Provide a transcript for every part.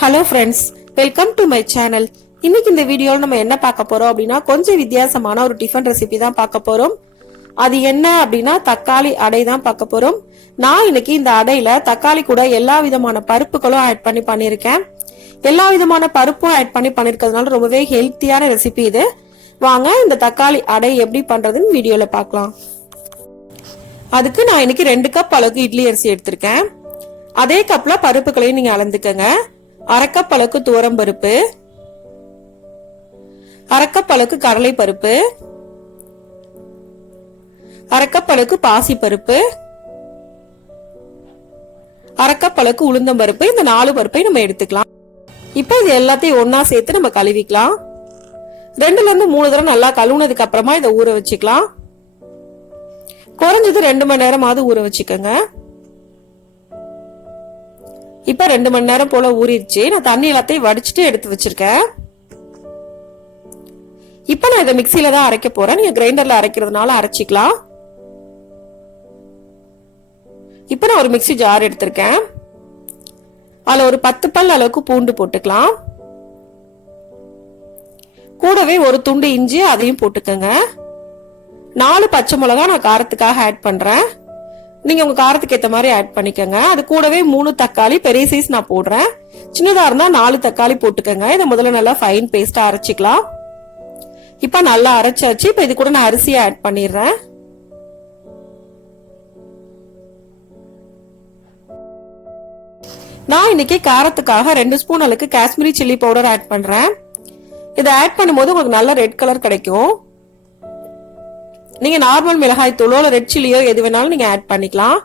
Hello friends, welcome to my channel. இன்னைக்கு இந்த வீடியோவில் நம்ம என்ன பார்க்க போறோம் அப்படின்னா கொஞ்சம் வித்தியாசமான ஒரு டிஃபன் ரெசிபி தான் பார்க்க போறோம். அது என்ன அப்படின்னா தக்காளி அடை தான் பார்க்க போறோம். நான் இன்னைக்கு இந்த அடையில தக்காளி கூட எல்லா விதமான பருப்புகளும் ஆட் பண்ணி பண்ணியிருக்கேன். எல்லா விதமான பருப்பும் ஆட் பண்ணி பண்ணிருக்கிறதுனால ரொம்பவே ஹெல்த்தியான ரெசிபி இது. வாங்க இந்த தக்காளி அடை எப்படி பண்றதுன்னு வீடியோல பார்க்கலாம். அதுக்கு நான் இன்னைக்கு 2 கப் அளவுக்கு இட்லி அரிசி எடுத்திருக்கேன். அதே கப்ல பருப்புகளையும் நீங்க அளந்துக்கங்க. 1/2 கப் அளவுக்கு துவரம் பருப்பு, 1/2 கப் அளவுக்கு கடலை பருப்பு, 1/2 கப் அளவுக்கு பாசி பருப்பு, 1/2 கப் அளவுக்கு உளுந்தம் பருப்பு. இந்த 4 பருப்பை நம்ம எடுத்துக்கலாம். இப்ப இது எல்லாத்தையும் ஒன்னா சேர்த்து நம்ம கழுவிக்கலாம். 2ல இருந்து 3 தடவை நல்லா கழுவுனதுக்கு அப்புறமா இதை ஊற வச்சுக்கலாம். குறைஞ்சது 2 மணி நேரமாவது ஊற வச்சுக்கோங்க. இப்ப 2 மணி நேரம் போல ஊறிடுச்சு. நான் தண்ணி எல்லாத்தையும் வடிச்சிட்டு எடுத்து வச்சிருக்கேன். இப்ப நான் இதை மிக்சியில தான் அரைக்க போறேன். நீங்க கிரைண்டர்ல அரைக்கிறதுனால அரைச்சிக்கலாம். இப்ப நான் ஒரு மிக்சி ஜார் எடுத்திருக்கேன். அதுல ஒரு 10 பல் அளவுக்கு பூண்டு போட்டுக்கலாம். கூடவே ஒரு துண்டு இஞ்சி அதையும் போட்டுக்கோங்க. 4 பச்சை மிளகாய் நான் காரத்துக்காக ஆட் பண்றேன். நீங்க உங்க காரத்துக்கு ஏத்த மாதிரி ஆட் பண்ணிக்கோங்க. அது கூடவே 3 தக்காளி பெரிய சைஸ் நான் போடுறேன். சின்னதா இருந்தா 4 தக்காளி போட்டுக்கோங்க. இதை முதல்ல நல்லா ஃபைன் பேஸ்டா அரைச்சிக்கலாம். இப்ப நல்லா அரைச்சாச்சு. இப்ப இது கூட நான் அரிசியை ஆட் பண்ணிடுறேன். நான் இன்னைக்கு காரத்துக்காக 2 ஸ்பூன் அளவுக்கு காஷ்மீரி சில்லி பவுடர் ஆட் பண்றேன். இதை ஆட் பண்ணும்போது உங்களுக்கு நல்ல ரெட் கலர் கிடைக்கும். நீங்க நார்மல் மிளகாய் தூளோ ரெட் சில்லியோ எது வேணாலும் நீங்க ஆட் பண்ணிக்கலாம்.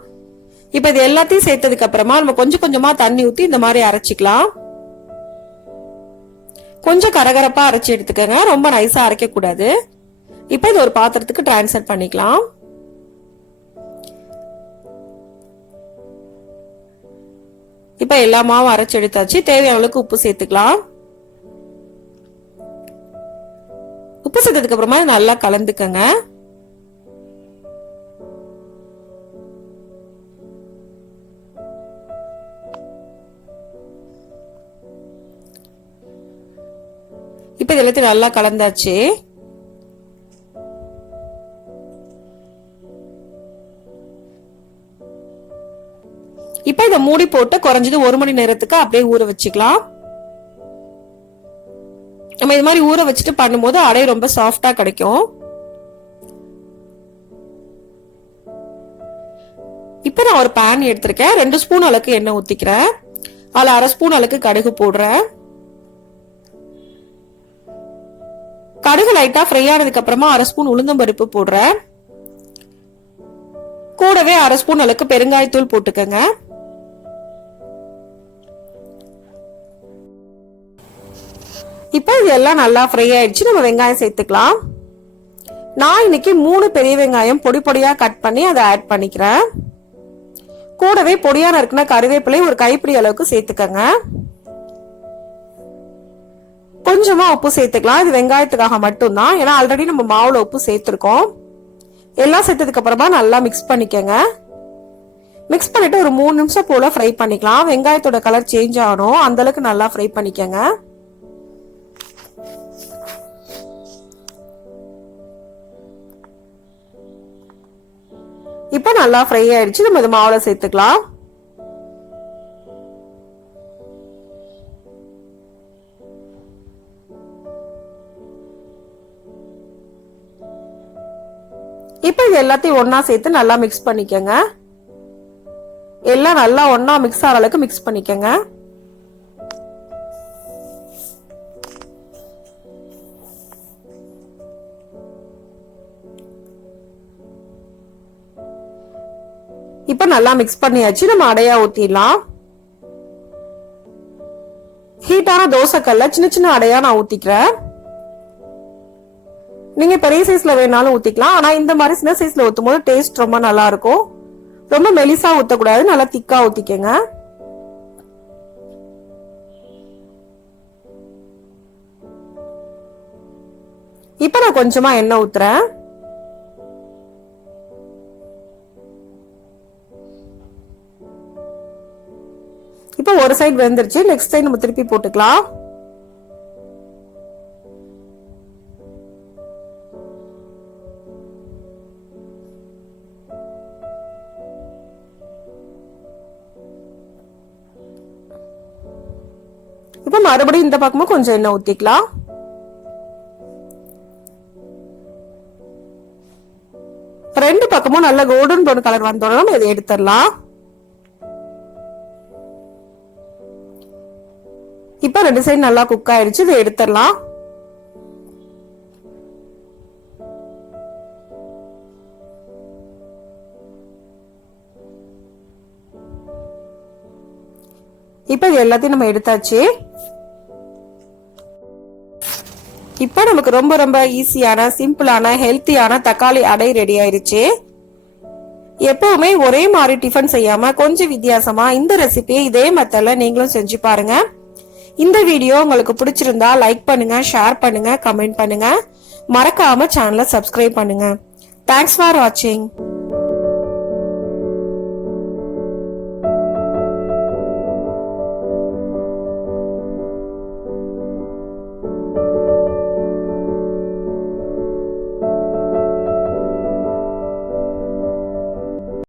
இப்ப இது எல்லாத்தையும் சேர்த்ததுக்கு அப்புறமா நம்ம கொஞ்சம் கொஞ்சமா தண்ணி ஊத்தி இந்த மாதிரி அரைச்சிக்கலாம். கொஞ்சம் கரகரப்பா அரைச்சி எடுத்துக்கங்க. ரொம்ப நைஸா அரைக்க கூடாது. இப்ப இது ஒரு பாத்திரத்துக்கு டிரான்ஸ்ஃபர் பண்ணிக்கலாம். இப்ப எல்லா மாவும் அரைச்சு எடுத்தாச்சு. தேவையான அளவுக்கு உப்பு சேர்த்துக்கலாம். உப்பு சேர்த்ததுக்கு அப்புறமா நல்லா கலந்துக்கங்க. இப்ப இது எல்லாத்தையும் நல்லா கலந்தாச்சு. இப்ப இதை மூடி போட்டு குறைஞ்சது 1 மணி நேரத்துக்கு அப்படியே ஊற வச்சுக்கலாம். நம்ம இது மாதிரி ஊற வச்சுட்டு பண்ணும்போது அடை ரொம்ப சாஃப்டா கிடைக்கும். இப்ப நான் ஒரு பேன் எடுத்திருக்கேன். 2 ஸ்பூன் அளவுக்கு எண்ணெய் ஊத்திக்கிறேன். அதுல 1/2 ஸ்பூன் அளவுக்கு கடுகு போடுறேன். கடுகு லைட்டா ஃப்ரை ஆனதுக்கு அப்புறமா 1/2 ஸ்பூன் உளுந்தம் பருப்பு போடுறேன். கூடவே 1/2 ஸ்பூன் அளவுக்கு பெருங்காயத்தூள் போட்டுக்கங்க. இப்ப இதெல்லாம் நல்லா ஃப்ரை ஆயிடுச்சு. நம்ம வெங்காயம் சேர்த்துக்கலாம். நான் இன்னைக்கு 3 பெரிய வெங்காயம் பொடி பொடியா கட் பண்ணி அதை ஆட் பண்ணிக்கிறேன். கூடவே பொடியா நறுக்குன கருவேப்பிலை ஒரு கைப்பிடி அளவுக்கு சேர்த்துக்கங்க. கொஞ்சமா உப்பு சேர்த்துக்கலாம். இது வெங்காயத்துக்காக மட்டும்தான். ஏன்னா ஆல்ரெடி நம்ம மாவுல உப்பு சேர்த்திருக்கோம். எல்லாம் சேர்த்ததுக்கு அப்புறமா நல்லா மிக்ஸ் பண்ணிக்கங்க. மிக்ஸ் பண்ணிட்டு ஒரு 3 நிமிஷம் போல ஃப்ரை பண்ணிக்கலாம். வெங்காயத்தோட கலர் சேஞ்ச் ஆகணும். அந்த அளவுக்கு நல்லா ஃப்ரை பண்ணிக்கங்க. இப்ப நல்லா ஃப்ரை ஆயிடுச்சு. நம்ம இது மாவுல சேர்த்துக்கலாம். இப்ப இது எல்லாத்தையும் ஒன்னா சேர்த்து நல்லா மிக்ஸ் பண்ணிக்கங்க. எல்லாம் நல்லா ஒன்னா மிக்ஸ் ஆகிற அளவுக்கு மிக்ஸ் பண்ணிக்கங்க. இப்ப நல்லா மிக்ஸ் பண்ணியாச்சு. நம்ம அடையா ஊத்திடலாம். ஹீட்டான தோசைக்கல்ல சின்ன சின்ன அடையா நான் ஊத்திக்கிறேன். நீங்க பெரிய சைஸ்ல வேணாலும் ஊத்திக்கலாம். ஆனா இந்த மாதிரி சின்ன சைஸ்ல ஊத்தும் போது டேஸ்ட் ரொம்ப நல்லா இருக்கும். ரொம்ப மெலிசா ஊத்தக்கூடாது. நல்லா திக்கா ஊத்திக்கங்க. இப்ப நான் கொஞ்சமா எண்ணெய் ஊத்துறேன். இப்போ ஒரு சைடு வெந்துருச்சு. நெக்ஸ்ட் சைடு நம்ம திருப்பி போட்டுக்கலாம். இப்ப மறுபடியும் இந்த பக்கமும் கொஞ்சம் எண்ணெய் ஊத்திக்கலாம். ரெண்டு பக்கமும் நல்ல கோல்டன் ப்ரௌன் கலர் வந்தோட நம்ம இதை எடுத்துடலாம். இப்ப ரெண்டு சைடு நல்லா குக் ஆயிடுச்சு. இதை எடுத்துடலாம். இப்ப இது எல்லாத்தையும் நம்ம எடுத்தாச்சு. இப்ப நமக்கு ரொம்ப ரொம்ப ஈஸியான சிம்பிளான ஹெல்த்தியான தக்காளி அடை ரெடி ஆயிருச்சு. எப்பவுமே ஒரே மாதிரி டிஃபன் செய்யாம கொஞ்சம் வித்தியாசமா இந்த ரெசிபியை இதே மெத்தட்ல நீங்களும் செஞ்சு பாருங்க. இந்த வீடியோ உங்களுக்கு பிடிச்சிருந்தா லைக் பண்ணுங்க, ஷேர் பண்ணுங்க, கமெண்ட் பண்ணுங்க. மறக்காம சேனலை சப்ஸ்கிரைப் பண்ணுங்க. தேங்க்ஸ் ஃபார் வாட்சிங்.